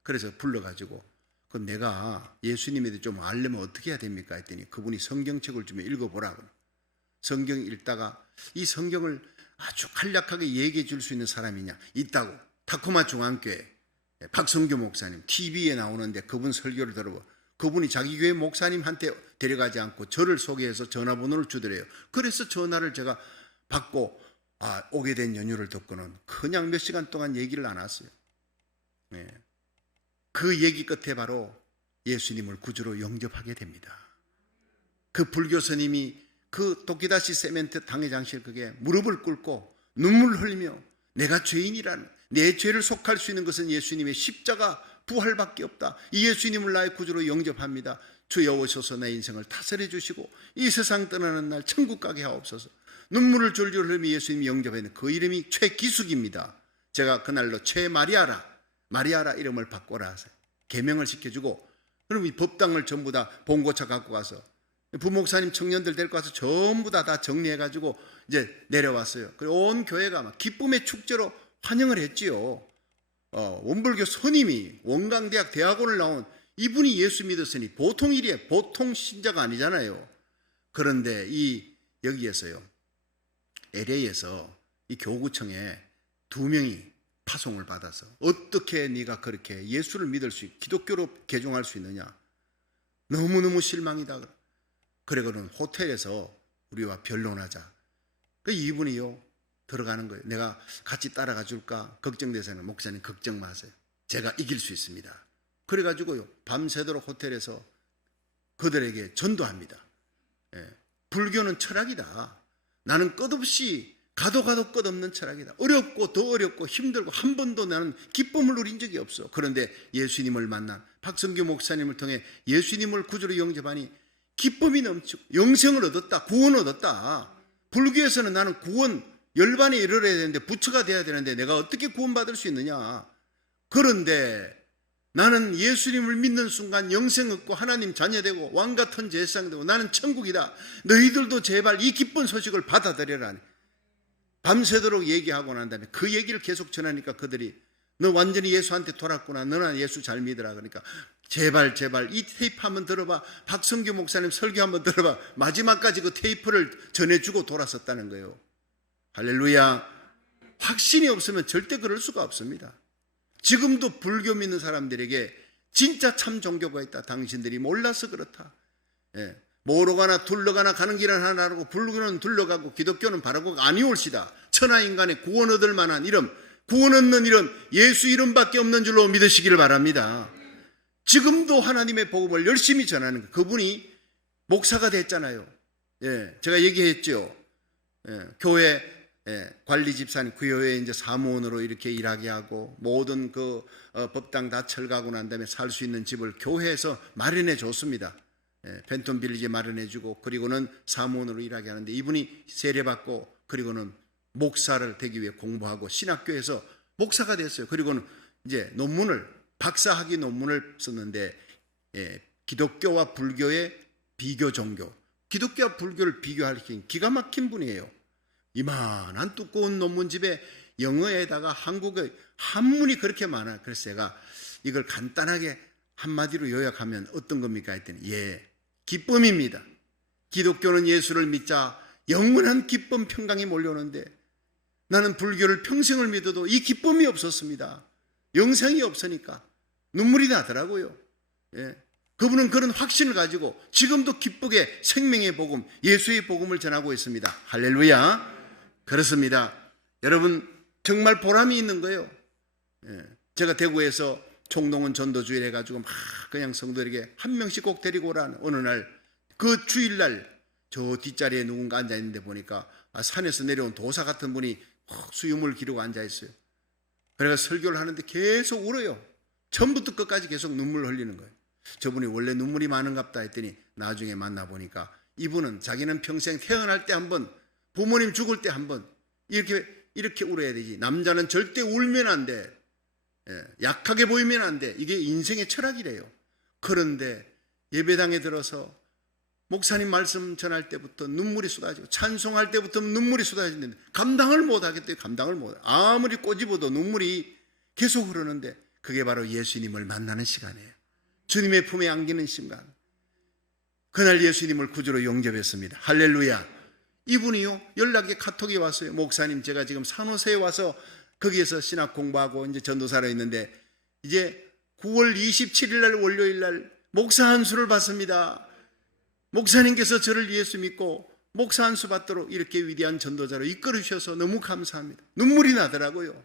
그래서 불러가지고, 그럼 내가 예수님에 대해 좀 알려면 어떻게 해야 됩니까? 했더니 그분이 성경책을 좀 읽어보라고. 성경 읽다가 이 성경을 아주 간략하게 얘기해 줄 수 있는 사람이냐? 있다고. 타코마 중앙교회 박성규 목사님 TV에 나오는데 그분 설교를 들어봐. 그분이 자기 교회 목사님한테 데려가지 않고 저를 소개해서 전화번호를 주더래요. 그래서 전화를 제가 받고 오게 된 연유를 듣고는 그냥 몇 시간 동안 얘기를 안 했어요. 그 얘기 끝에 바로 예수님을 구주로 영접하게 됩니다. 그 불교 스님이 그 도끼다시 세멘트 당회장실 그게 무릎을 꿇고 눈물을 흘리며, 내가 죄인이라는, 내 죄를 속할 수 있는 것은 예수님의 십자가 부활밖에 없다. 이 예수님을 나의 구주로 영접합니다. 주여 오셔서 내 인생을 다스려 주시고 이 세상 떠나는 날 천국 가게 하옵소서. 눈물을 줄줄 흘리며 예수님 영접했는데, 그 이름이 최기숙입니다. 제가 그날로 마리아라 이름을 바꿔라 하세요. 개명을 시켜주고, 그럼 이 법당을 전부 다 봉고차 갖고 가서 부목사님 청년들 데리고 와서 전부 다 정리해가지고 이제 내려왔어요. 그리고 온 교회가 막 기쁨의 축제로 환영을 했지요. 원불교 스님이 원광대학 대학원을 나온 이분이 예수 믿었으니 보통 일이에요. 보통 신자가 아니잖아요. 그런데 여기에서요, LA에서 이 교구청에 2명이 파송을 받아서, 어떻게 네가 그렇게 예수를 믿을 수, 기독교로 개종할 수 있느냐, 너무너무 실망이다. 그래서는 호텔에서 우리와 변론하자. 그 이분이요 들어가는 거예요. 내가 같이 따라가 줄까 걱정돼서는, 목사님 걱정 마세요, 제가 이길 수 있습니다. 그래가지고요 밤새도록 호텔에서 그들에게 전도합니다. 불교는 철학이다. 나는 끝없이 가도 끝없는 철학이다. 어렵고 더 어렵고 힘들고 한 번도 나는 기쁨을 누린 적이 없어. 그런데 예수님을 만난 박성규 목사님을 통해 예수님을 구주로 영접하니 기쁨이 넘치고 영생을 얻었다. 구원을 얻었다. 불교에서는 나는 구원 열반에 이르러야 되는데 부처가 돼야 되는데 내가 어떻게 구원받을 수 있느냐. 그런데 나는 예수님을 믿는 순간 영생 얻고 하나님 자녀되고 왕같은 제사장되고 나는 천국이다. 너희들도 제발 이 기쁜 소식을 받아들여라. 밤새도록 얘기하고 난 다음에 그 얘기를 계속 전하니까 그들이 너 완전히 예수한테 돌았구나. 너나 예수 잘 믿으라. 그러니까 제발 이 테이프 한번 들어봐. 박성규 목사님 설교 한번 들어봐. 마지막까지 그 테이프를 전해주고 돌았었다는 거예요. 할렐루야. 확신이 없으면 절대 그럴 수가 없습니다. 지금도 불교 믿는 사람들에게 진짜 참 종교가 있다. 당신들이 몰라서 그렇다. 모르거나 둘러가나 가는 길은 하나라고 불교는 둘러가고 기독교는 바라고 아니올시다. 천하인간의 구원 얻을 만한 이름, 구원 얻는 이름 예수 이름밖에 없는 줄로 믿으시기를 바랍니다. 지금도 하나님의 복음을 열심히 전하는 그분이 목사가 됐잖아요. 제가 얘기했죠. 교회 관리 집사님 그 교회에 이제 사무원으로 이렇게 일하게 하고 모든 그 법당 다 철거하고 난 다음에 살 수 있는 집을 교회에서 마련해 줬습니다. 펜톤 빌리지 마련해 주고 그리고는 사무원으로 일하게 하는데 이분이 세례받고 그리고는 목사를 되기 위해 공부하고 신학교에서 목사가 됐어요. 그리고는 이제 논문을 박사학위 논문을 썼는데 기독교와 불교의 비교 종교, 기독교와 불교를 비교할 기가 막힌 분이에요. 이만한 두꺼운 논문집에 영어에다가 한국의 한문이 그렇게 많아요. 그래서 제가 이걸 간단하게 한마디로 요약하면 어떤 겁니까 했더니 기쁨입니다. 기독교는 예수를 믿자 영원한 기쁨 평강이 몰려오는데 나는 불교를 평생을 믿어도 이 기쁨이 없었습니다. 영생이 없으니까 눈물이 나더라고요. 그분은 그런 확신을 가지고 지금도 기쁘게 생명의 복음, 예수의 복음을 전하고 있습니다. 할렐루야. 그렇습니다. 여러분 정말 보람이 있는 거예요. 제가 대구에서 총동원 전도주일 해가지고 막 그냥 성도에게 한 명씩 꼭 데리고 오라는 어느 날 그 주일날 저 뒷자리에 누군가 앉아있는데 보니까 산에서 내려온 도사 같은 분이 수염을 기르고 앉아있어요. 그래서 설교를 하는데 계속 울어요. 처음부터 끝까지 계속 눈물 흘리는 거예요. 저분이 원래 눈물이 많은갑다 했더니 나중에 만나보니까 이분은 자기는 평생 태어날 때 한 번, 부모님 죽을 때 한 번 이렇게 울어야 되지. 남자는 절대 울면 안 돼. 약하게 보이면 안 돼. 이게 인생의 철학이래요. 그런데 예배당에 들어서 목사님 말씀 전할 때부터 눈물이 쏟아지고 찬송할 때부터 눈물이 쏟아지는데 감당을 못 하겠대요. 감당을 못. 아무리 꼬집어도 눈물이 계속 흐르는데 그게 바로 예수님을 만나는 시간이에요. 주님의 품에 안기는 순간. 그날 예수님을 구주로 영접했습니다. 할렐루야. 이분이요 연락이 카톡이 왔어요. 목사님 제가 지금 산호세에 와서 거기에서 신학 공부하고 이제 전도사로 있는데 이제 9월 27일 날 월요일 날 목사 안수를 받습니다. 목사님께서 저를 예수 믿고 목사 안수 받도록 이렇게 위대한 전도자로 이끌어 주셔서 너무 감사합니다. 눈물이 나더라고요.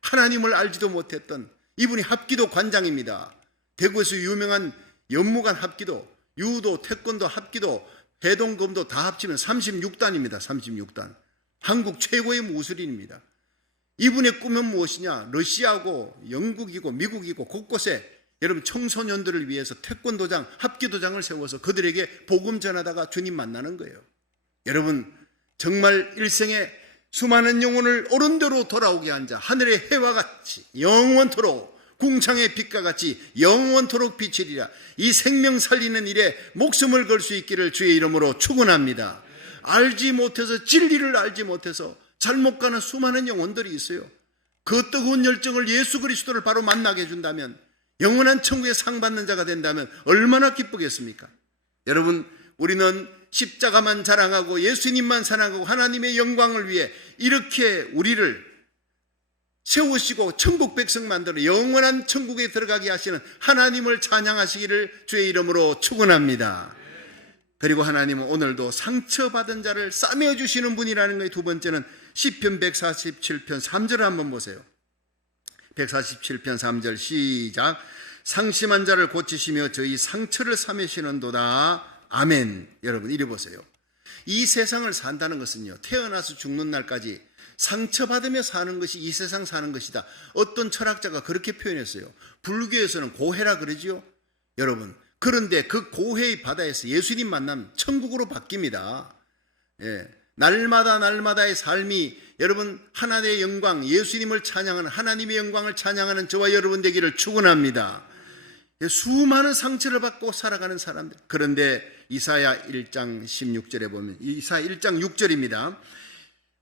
하나님을 알지도 못했던 이분이 합기도 관장입니다. 대구에서 유명한 연무관 합기도, 유도, 태권도 합기도, 해동검도 다 합치면 36단입니다. 36단. 한국 최고의 무술인입니다. 이분의 꿈은 무엇이냐? 러시아고 영국이고 미국이고 곳곳에 여러분 청소년들을 위해서 태권도장, 합기도장을 세워서 그들에게 복음 전하다가 주님 만나는 거예요. 여러분 정말 일생에 수많은 영혼을 옳은 대로 돌아오게 한 자, 하늘의 해와 같이 영원토록 궁창의 빛과 같이 영원토록 비치리라. 이 생명 살리는 일에 목숨을 걸 수 있기를 주의 이름으로 축원합니다. 알지 못해서 진리를 알지 못해서 잘못 가는 수많은 영혼들이 있어요. 그 뜨거운 열정을 예수 그리스도를 바로 만나게 해준다면 영원한 천국에 상 받는 자가 된다면 얼마나 기쁘겠습니까? 여러분 우리는 십자가만 자랑하고 예수님만 사랑하고 하나님의 영광을 위해 이렇게 우리를 세우시고 천국 백성 만들어 영원한 천국에 들어가게 하시는 하나님을 찬양하시기를 주의 이름으로 축원합니다. 그리고 하나님은 오늘도 상처받은 자를 싸매어 주시는 분이라는 거예요. 두 번째는 시편 147편 3절을 한번 보세요. 147편 3절 시작. 상심한 자를 고치시며 저희 상처를 싸매시는도다. 아멘. 여러분 이리 보세요. 이 세상을 산다는 것은요, 태어나서 죽는 날까지 상처받으며 사는 것이 이 세상 사는 것이다. 어떤 철학자가 그렇게 표현했어요. 불교에서는 고해라 그러지요. 여러분, 그런데 그 고해의 바다에서 예수님 만나면 천국으로 바뀝니다. 예, 날마다의 삶이 여러분 하나님의 영광, 예수님을 찬양하는, 하나님의 영광을 찬양하는 저와 여러분 되기를 축원합니다. 수많은 상처를 받고 살아가는 사람들. 그런데 이사야 1장 16절에 보면, 이사야 1장 6절입니다.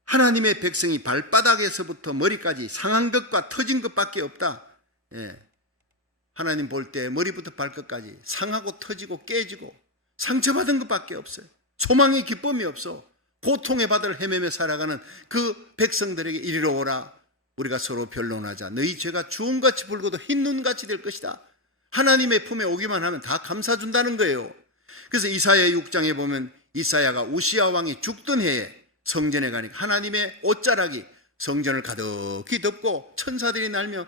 하나님의 백성이 발바닥에서부터 머리까지 상한 것과 터진 것밖에 없다. 예. 하나님 볼 때 머리부터 발끝까지 상하고 터지고 깨지고 상처받은 것밖에 없어요. 소망의 기쁨이 없어. 고통의 바다를 헤매며 살아가는 그 백성들에게 이리로 오라. 우리가 서로 변론하자. 너희 죄가 주홍같이 붉어도 흰 눈같이 될 것이다. 하나님의 품에 오기만 하면 다 감싸준다는 거예요. 그래서 이사야 6장에 보면 이사야가 우시야 왕이 죽던 해에 성전에 가니까 하나님의 옷자락이 성전을 가득히 덮고 천사들이 날며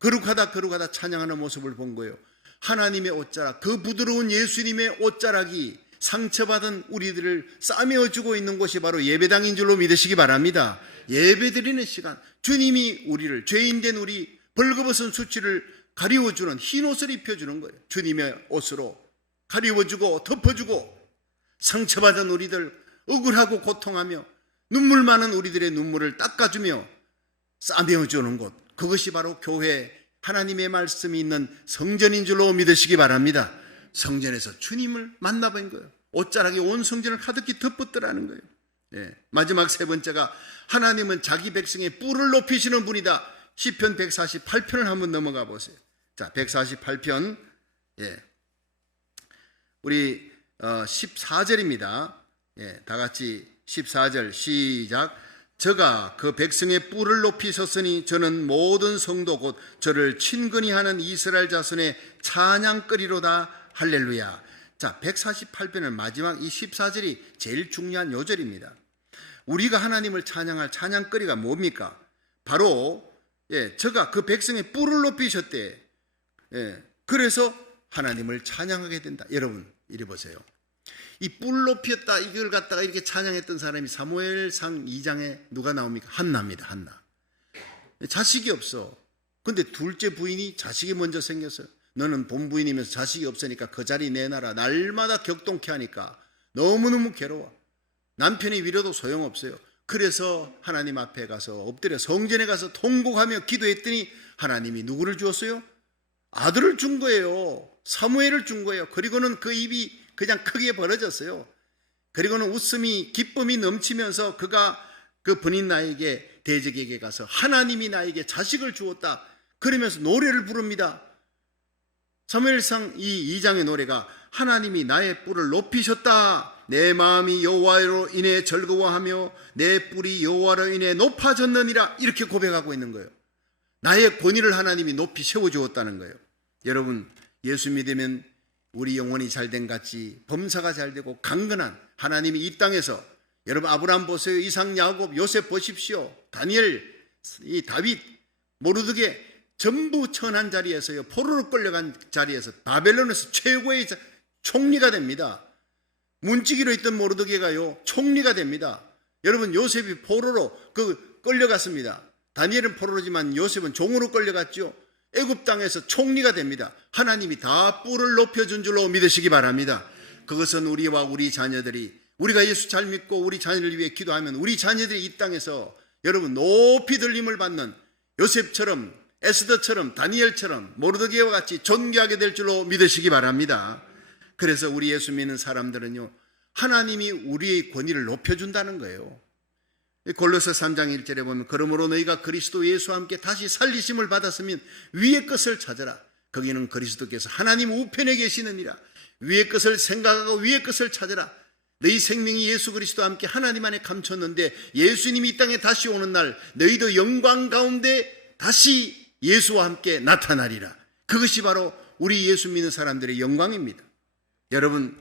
거룩하다 찬양하는 모습을 본 거예요. 하나님의 옷자락, 그 부드러운 예수님의 옷자락이 상처받은 우리들을 싸매어주고 있는 곳이 바로 예배당인 줄로 믿으시기 바랍니다. 예배드리는 시간, 주님이 우리를, 죄인된 우리 벌거벗은 수치를 가리워주는 흰 옷을 입혀주는 거예요. 주님의 옷으로 가리워주고 덮어주고 상처받은 우리들, 억울하고 고통하며 눈물 많은 우리들의 눈물을 닦아주며 싸매어주는 곳, 그것이 바로 교회, 하나님의 말씀이 있는 성전인 줄로 믿으시기 바랍니다. 성전에서 주님을 만나본 거예요. 옷자락이 온 성전을 가득히 덮었더라는 거예요. 예. 마지막 세 번째가 하나님은 자기 백성의 뿔을 높이시는 분이다. 시편 148편을 한번 넘어가 보세요. 자, 148편, 예. 우리 14절입니다. 예, 다 같이 14절 시작. 저가 그 백성의 뿔을 높이셨으니 저는 모든 성도 곧 저를 친근히 하는 이스라엘 자손의 찬양거리로다. 할렐루야. 자, 148편의 마지막 이 14절이 제일 중요한 요절입니다. 우리가 하나님을 찬양할 찬양거리가 뭡니까? 바로 저가 그 백성의 뿔을 높이셨대. 그래서 하나님을 찬양하게 된다. 여러분 이리 보세요. 이 뿔 높였다 이걸 갖다가 이렇게 찬양했던 사람이 사무엘상 2장에 누가 나옵니까? 한나입니다. 한나. 자식이 없어. 근데 둘째 부인이 자식이 먼저 생겼어요. 너는 본부인이면서 자식이 없으니까 그 자리 내놔라. 날마다 격동케 하니까 너무너무 괴로워. 남편이 위로도 소용없어요. 그래서 하나님 앞에 가서 엎드려 성전에 가서 통곡하며 기도했더니 하나님이 누구를 주었어요? 아들을 준 거예요. 사무엘을 준 거예요. 그리고는 그 입이 그냥 크게 벌어졌어요. 그리고는 웃음이 기쁨이 넘치면서 그가 그 본인 나에게 대적에게 가서 하나님이 나에게 자식을 주었다. 그러면서 노래를 부릅니다. 사무엘상 이 2장의 노래가 하나님이 나의 뿔을 높이셨다. 내 마음이 여호와로 인해 즐거워하며 내 뿔이 여호와로 인해 높아졌느니라. 이렇게 고백하고 있는 거예요. 나의 권위를 하나님이 높이 세워주었다는 거예요. 여러분 예수 믿으면 우리 영혼이 잘된 같이 범사가 잘되고 강건한 하나님이 이 땅에서 여러분 아브라함 보세요. 이삭, 야곱, 요셉 보십시오. 다니엘, 이 다윗, 모르드게 전부 천한 자리에서요. 포로로 끌려간 자리에서 바벨론에서 최고의 총리가 됩니다. 문지기로 있던 모르드게가요 총리가 됩니다. 여러분 요셉이 포로로 끌려갔습니다. 다니엘은 포로지만 요셉은 종으로 끌려갔죠. 애굽 땅에서 총리가 됩니다. 하나님이 다 뿔을 높여준 줄로 믿으시기 바랍니다. 그것은 우리와 우리 자녀들이 우리가 예수 잘 믿고 우리 자녀를 위해 기도하면 우리 자녀들이 이 땅에서 여러분 높이 들림을 받는 요셉처럼 에스더처럼 다니엘처럼 모르드게와 같이 존귀하게 될 줄로 믿으시기 바랍니다. 그래서 우리 예수 믿는 사람들은요 하나님이 우리의 권위를 높여준다는 거예요. 골로새 3장 1절에 보면 그러므로 너희가 그리스도 예수와 함께 다시 살리심을 받았으면 위의 것을 찾아라. 거기는 그리스도께서 하나님 우편에 계시느니라. 위의 것을 생각하고 위의 것을 찾아라. 너희 생명이 예수 그리스도와 함께 하나님 안에 감췄는데 예수님이 이 땅에 다시 오는 날 너희도 영광 가운데 다시 예수와 함께 나타나리라. 그것이 바로 우리 예수 믿는 사람들의 영광입니다. 여러분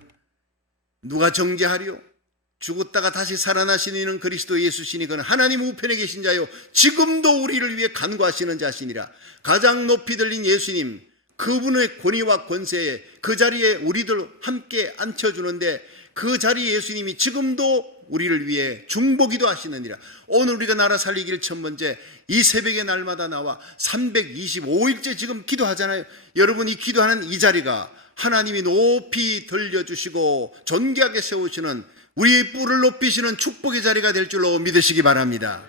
누가 정죄하리요? 죽었다가 다시 살아나신 이는 그리스도 예수시니 그는 하나님 우편에 계신 자요 지금도 우리를 위해 간구하시는 자시니라. 가장 높이 들린 예수님 그분의 권위와 권세에 그 자리에 우리들 함께 앉혀주는데 그 자리에 예수님이 지금도 우리를 위해 중보기도 하시느니라. 오늘 우리가 나라 살리기를 첫 번째 이 새벽에 날마다 나와 325일째 지금 기도하잖아요. 여러분이 기도하는 이 자리가 하나님이 높이 들려주시고 존귀하게 세우시는 우리의 뿔을 높이시는 축복의 자리가 될 줄로 믿으시기 바랍니다.